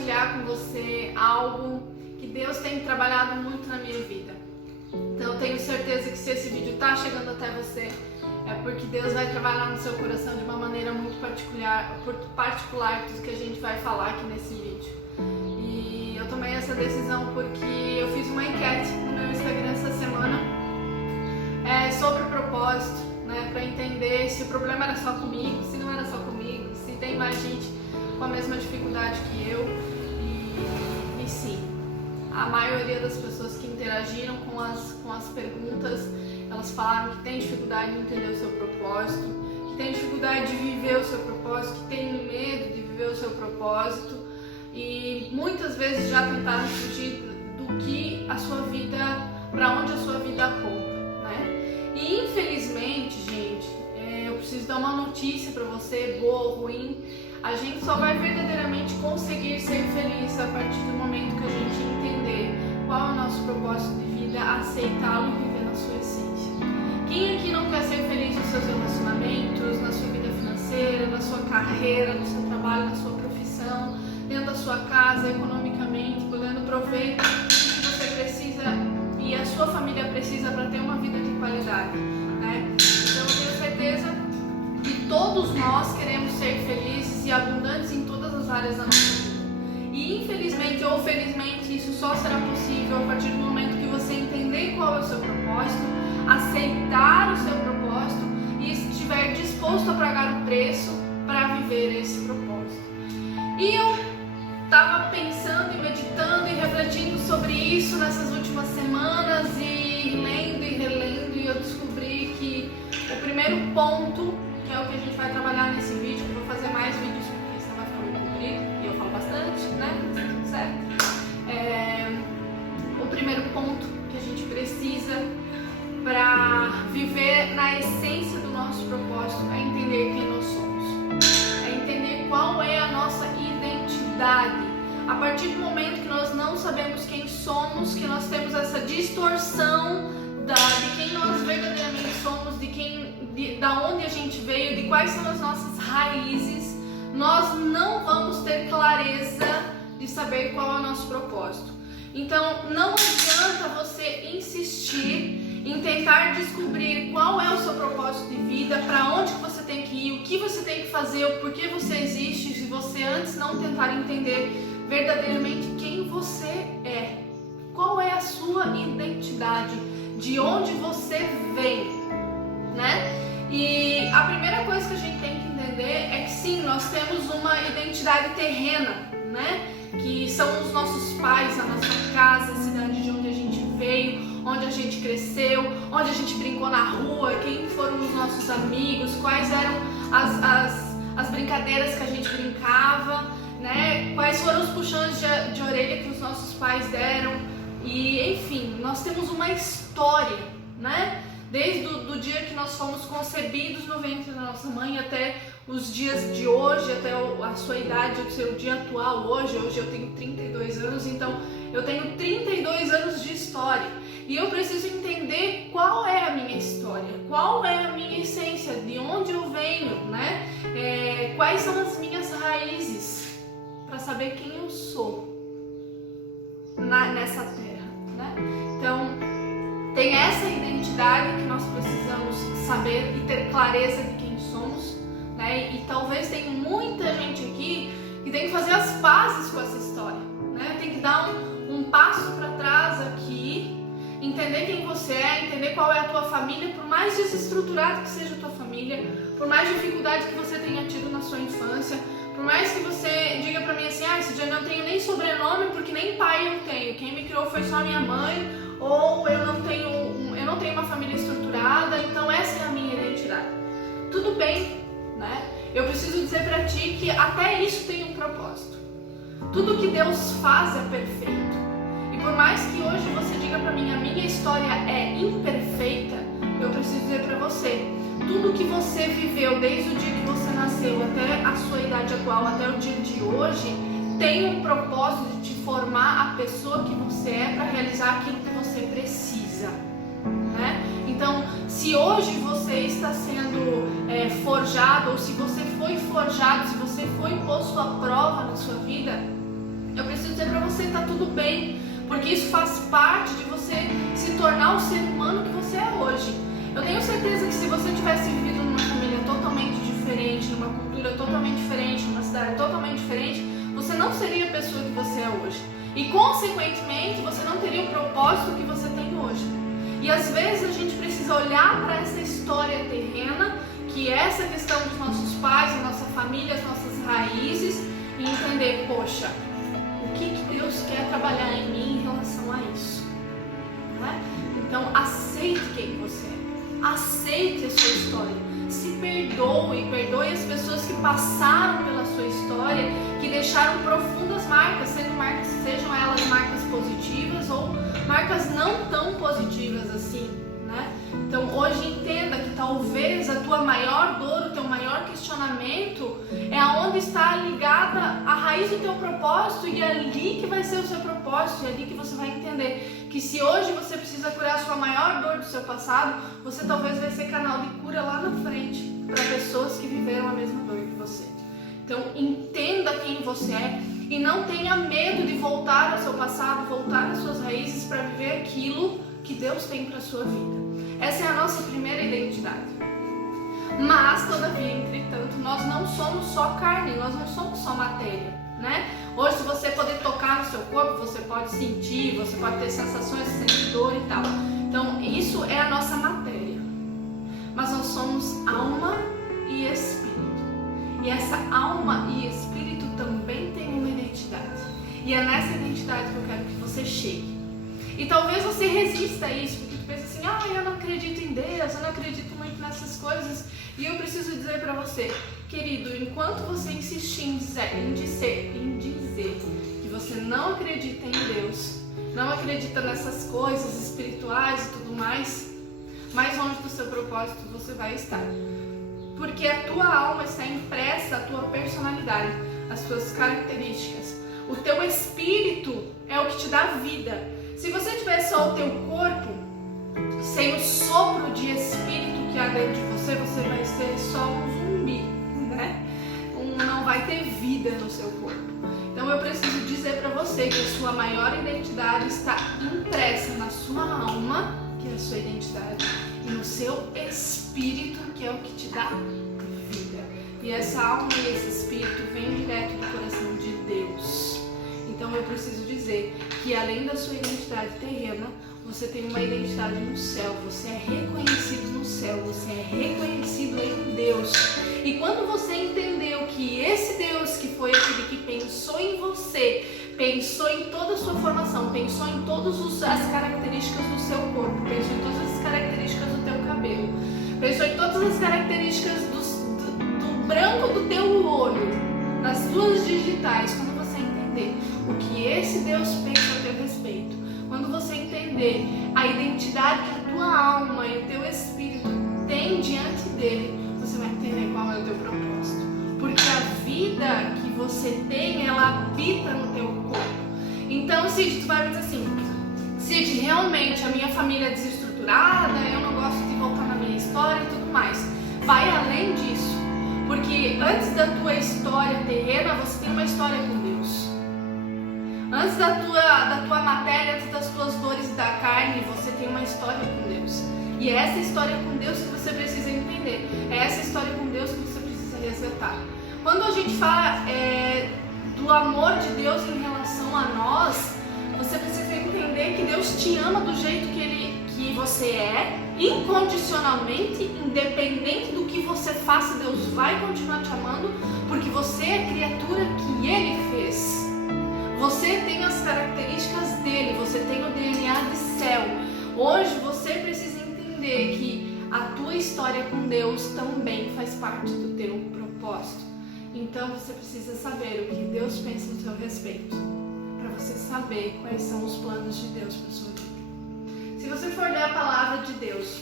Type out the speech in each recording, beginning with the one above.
compartilhar com você algo que Deus tem trabalhado muito na minha vida. Então eu tenho certeza que se esse vídeo está chegando até você, é porque Deus vai trabalhar no seu coração de uma maneira muito particular do que a gente vai falar aqui nesse vídeo. E eu tomei essa decisão porque eu fiz uma enquete no meu Instagram essa semana sobre o propósito, né, para entender se o problema era só comigo, se não era só comigo, se tem mais gente com a mesma dificuldade que eu. E sim, a maioria das pessoas que interagiram com as perguntas, elas falaram que tem dificuldade de entender o seu propósito, que tem dificuldade de viver o seu propósito, que tem medo de viver o seu propósito e muitas vezes já tentaram fugir do que a sua vida, para onde a sua vida aponta, né? E infelizmente, gente, eu preciso dar uma notícia para você, boa ou ruim. A gente só vai verdadeiramente conseguir ser feliz a partir do momento que a gente entender qual é o nosso propósito de vida, aceitá-lo e viver na sua essência. Quem aqui não quer ser feliz nos seus relacionamentos, na sua vida financeira, na sua carreira, no seu trabalho, na sua profissão, dentro da sua casa, economicamente, podendo prover o que você precisa e a sua família precisa para ter uma vida de qualidade, né? Então eu tenho certeza que todos nós queremos ser felizes e abundantes em todas as áreas da nossa vida. E infelizmente ou felizmente isso só será possível a partir do momento que você entender qual é o seu propósito, aceitar o seu propósito e estiver disposto a pagar o preço para viver esse propósito. E eu estava pensando e meditando e refletindo sobre isso nessas últimas semanas e lendo e relendo, e eu descobri que o primeiro ponto, que é o que a gente vai trabalhar nesse vídeo, que eu vou fazer mais vídeos porque isso vai ficar muito comprido e eu falo bastante, né? Tá tudo certo. O primeiro ponto que a gente precisa para viver na essência do nosso propósito é entender quem nós somos, é entender qual é a nossa identidade. A partir do momento que nós não sabemos quem somos, que nós temos essa distorção de quem nós verdadeiramente somos, da onde a gente veio, de quais são as nossas raízes, nós não vamos ter clareza de saber qual é o nosso propósito. Então não adianta você insistir em tentar descobrir qual é o seu propósito de vida, para onde que você tem que ir, o que você tem que fazer, o porquê você existe, se você antes não tentar entender verdadeiramente quem você é, qual é a sua identidade, de onde você vem, né? E a primeira coisa que a gente tem que entender é que sim, nós temos uma identidade terrena, né? Que são os nossos pais, a nossa casa, a cidade de onde a gente veio, onde a gente cresceu, onde a gente brincou na rua, quem foram os nossos amigos, quais eram as brincadeiras que a gente brincava, né? Quais foram os puxões de orelha que os nossos pais deram. E enfim, nós temos uma história, né? Desde o dia que nós fomos concebidos no ventre da nossa mãe até os dias de hoje, até a sua idade, o seu dia atual hoje. Hoje eu tenho 32 anos, então eu tenho 32 anos de história. E eu preciso entender qual é a minha história, qual é a minha essência, de onde eu venho, né? Quais são as minhas raízes, para saber quem eu sou nessa terra, né? Então, tem essa identidade que nós precisamos saber e ter clareza de quem somos, né? E talvez tenha muita gente aqui que tem que fazer as pazes com essa história, né? Tem que dar um passo para trás aqui, entender quem você é, entender qual é a tua família, por mais desestruturada que seja a tua família, por mais dificuldade que você tenha tido na sua infância, por mais que você diga pra mim assim, esse dia eu não tenho nem sobrenome porque nem pai eu tenho, quem me criou foi só minha mãe, ou eu não tenho uma família estruturada, então essa é a minha identidade. Tudo bem, né? Eu preciso dizer pra ti que até isso tem um propósito. Tudo que Deus faz é perfeito. E por mais que hoje você diga pra mim, a minha história é imperfeita, eu preciso dizer pra você, tudo que você viveu desde o dia que você nasceu até a sua idade atual, até o dia de hoje, tem um propósito de te formar a pessoa que você é para realizar aquilo que você precisa, né? Então, se hoje você está sendo forjado, ou se você foi forjado, se você foi posto à prova na sua vida, Eu preciso dizer para você que tá tudo bem, porque isso faz parte de você se tornar o ser humano que você é hoje. Eu tenho certeza que se você tivesse vivido numa família totalmente diferente, numa cultura totalmente diferente, numa cidade totalmente diferente, você não seria a pessoa que você é hoje. E, consequentemente, você não teria o propósito que você tem hoje. E, às vezes, a gente precisa olhar para essa história terrena, que é essa questão dos nossos pais, da nossa família, as nossas raízes, e entender, poxa, o que Deus quer trabalhar em mim em relação a isso? Não é? Então, aceite quem você é. Aceite a sua história. Se perdoe as pessoas que passaram pela sua história, que deixaram profundas marcas, sejam elas marcas positivas ou marcas não tão positivas assim, né? Então hoje entenda que talvez a tua maior dor, o teu maior questionamento é aonde está ligada a raiz do teu propósito, e é ali que vai ser o seu propósito, é ali que você vai entender que se hoje você precisa curar a sua maior dor do seu passado, você talvez vai ser canal de cura lá na frente para pessoas que viveram a mesma dor que você. Então entenda quem você é e não tenha medo de voltar ao seu passado, voltar às suas raízes para viver aquilo que Deus tem para a sua vida. Essa é a nossa primeira identidade. Mas, todavia, entretanto, nós não somos só carne, nós não somos só matéria, né? Hoje, se você poder tocar no seu corpo, você pode sentir, você pode ter sensações, sentir dor e tal. Então, isso é a nossa matéria. Mas nós somos alma e espírito. E essa alma e espírito também tem uma identidade. E é nessa identidade que eu quero que você chegue. E talvez você resista a isso, porque tu pensa assim, eu não acredito em Deus, eu não acredito muito nessas coisas. E eu preciso dizer para você, querido, enquanto você insistir em dizer que você não acredita em Deus, não acredita nessas coisas espirituais e tudo mais longe do seu propósito você vai estar. Porque a tua alma está impressa, a tua personalidade, as tuas características. O teu espírito é o que te dá vida. Se você tiver só o teu corpo, sem o sopro de espírito que há dentro de você, você vai ser só um zumbi, né? Não vai ter vida no seu corpo. Então eu preciso dizer para você que a sua maior identidade está impressa na sua alma, que é a sua identidade, e no seu espírito, que é o que te dá vida. E essa alma e esse espírito vem direto do coração de Deus. Então eu preciso dizer que além da sua identidade terrena, você tem uma identidade no céu, você é reconhecido no céu, você é reconhecido em Deus. E quando você entendeu que esse Deus que foi aquele que pensou em você, pensou em toda a sua formação, pensou em todas as características do seu corpo, pensou em todas as características do teu cabelo, pensou em todas as características do branco do teu olho, nas tuas digitais, quando você entender o que esse Deus pensa a teu respeito, quando você entender a identidade que a tua alma e o teu espírito têm diante dele, você vai entender qual é o teu propósito. Porque a vida que você tem, ela habita no teu corpo. Então, Cid, tu vai me dizer assim, Cid, realmente a minha família é desestruturada, eu não gosto de voltar na minha história e tudo mais. Vai além disso. Porque antes da tua história terrena, você tem uma história com Deus. Antes da tua matéria, antes das tuas dores da carne, você tem uma história com Deus. E é essa história com Deus que você precisa entender. É essa história com Deus que você precisa resgatar. Quando a gente fala do amor de Deus em relação a nós, você precisa entender que Deus te ama do jeito que você é, incondicionalmente, independente do que você faça, Deus vai continuar te amando, porque você é a criatura que Ele fez. Você tem as características dele, você tem o DNA de céu. Hoje você precisa entender que a tua história com Deus também faz parte do teu propósito. Então você precisa saber o que Deus pensa no seu respeito, para você saber quais são os planos de Deus para sua vida. Se você for ler a palavra de Deus,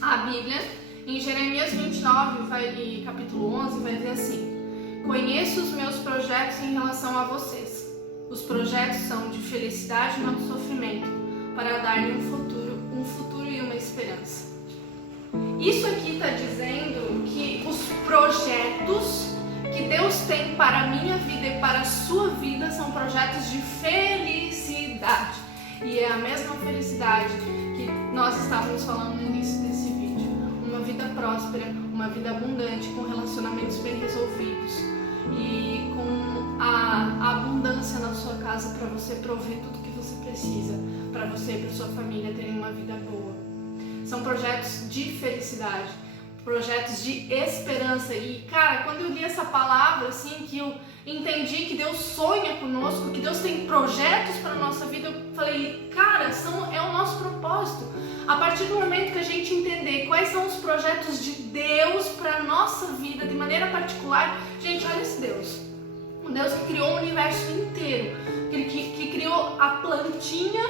a Bíblia, em Jeremias 29, capítulo 11, vai dizer assim: conheço os meus projetos em relação a vocês. Os projetos são de felicidade e não de sofrimento, para dar-lhe um futuro e uma esperança. Isso aqui está dizendo que os projetos que Deus tem para a minha vida e para para a sua vida são projetos de felicidade. E é a mesma felicidade que nós estávamos falando no início desse vídeo. Uma vida próspera, uma vida abundante, com relacionamentos bem resolvidos e com a abundância na sua casa para você prover tudo que você precisa, para você e para sua família terem uma vida boa. São projetos de felicidade, projetos de esperança. E cara, quando eu li essa palavra, assim, que eu entendi que Deus sonha conosco, que Deus tem projetos para a nossa vida, eu falei, cara, é o nosso propósito. A partir do momento que a gente entender quais são os projetos de Deus para a nossa vida, de maneira particular, gente, olha esse Deus. Um Deus que criou o universo inteiro, que criou a plantinha,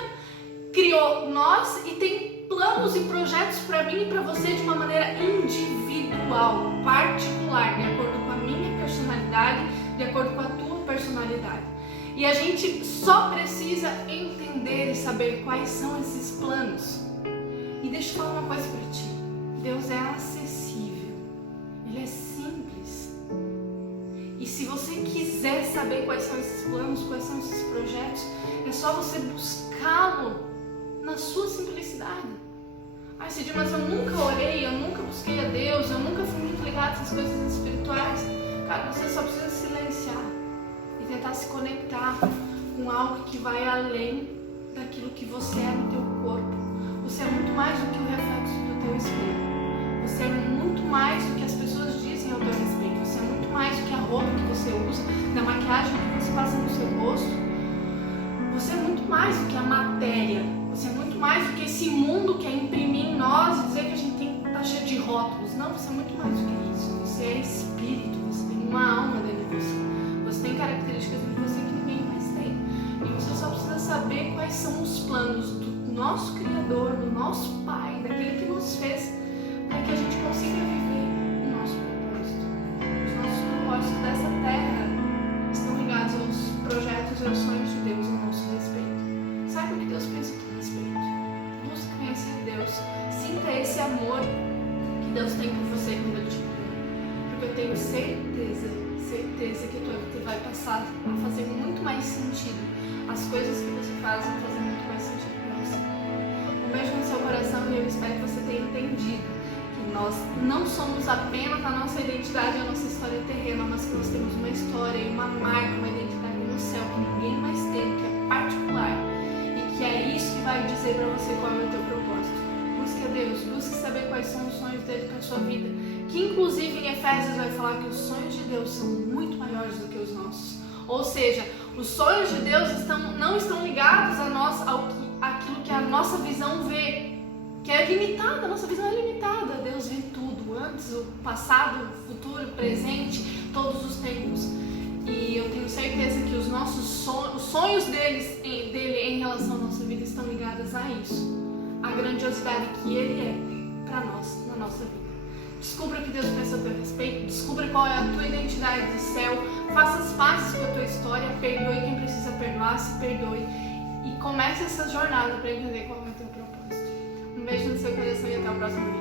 criou nós e tem planos e projetos para mim e para você de uma maneira individual, particular, de acordo com a minha personalidade, de acordo com a tua personalidade. E a gente só precisa entender e saber quais são esses planos. E deixa eu falar uma coisa para ti. Deus é acessível. Ele é simples. E se você quiser saber quais são esses planos, quais são esses projetos, é só você buscá-lo na sua simplicidade. Ai, Cid, mas eu nunca orei, eu nunca busquei a Deus, eu nunca fui muito ligado a essas coisas espirituais. Cara, você só precisa silenciar e tentar se conectar com algo que vai além daquilo que você é no teu corpo. Você é muito mais do que o reflexo do teu espelho. Você é muito mais do que as pessoas dizem ao teu respeito. Você é muito mais do que a roupa que você usa, da maquiagem que você passa no seu rosto. Você é muito mais do que a matéria. Você é muito mais do que esse mundo que é imprimir em nós e dizer que a gente tem que estar cheio de rótulos. Não, você é muito mais do que isso. Você é espírito, você tem uma alma dentro de você. Você tem características de você que ninguém mais tem. E você só precisa saber quais são os planos do nosso Criador, do nosso Pai, daquele que nos fez, para que a gente consiga viver o nosso propósito. Os nossos propósitos dessa terra estão ligados aos projetos e aos sonhos de Deus a nosso respeito. Saiba o que Deus pensa a teu respeito. Busque conhecer Deus. Sinta esse amor que Deus tem por você quando Ele te criou. Porque eu tenho certeza que a tua vida vai passar a fazer muito mais sentido. As coisas que você faz vão fazer muito mais sentido para você. Um beijo no seu coração e eu espero que você tenha entendido que nós não somos apenas a nossa identidade e a nossa história terrena, mas que nós temos uma história e uma marca, uma identidade no céu que ninguém mais tem, que é particular. Que é isso que vai dizer para você qual é o teu propósito. Busque a Deus, busque saber quais são os sonhos dele para a sua vida. Que inclusive em Efésios vai falar que os sonhos de Deus são muito maiores do que os nossos. Ou seja, os sonhos de Deus não estão ligados àquilo que a nossa visão vê, que é limitada, a nossa visão é limitada. Deus vê tudo, antes, o passado, o futuro, o presente, todos os tempos. E eu tenho certeza que os sonhos dele em relação à nossa vida estão ligados a isso. A grandiosidade que Ele é para nós, na nossa vida. Descubra o que Deus pensa a teu respeito, descubra qual é a tua identidade do céu, faça as pazes com a tua história, perdoe quem precisa perdoar, se perdoe e comece essa jornada para entender qual é o teu propósito. Um beijo no seu coração e até o próximo vídeo.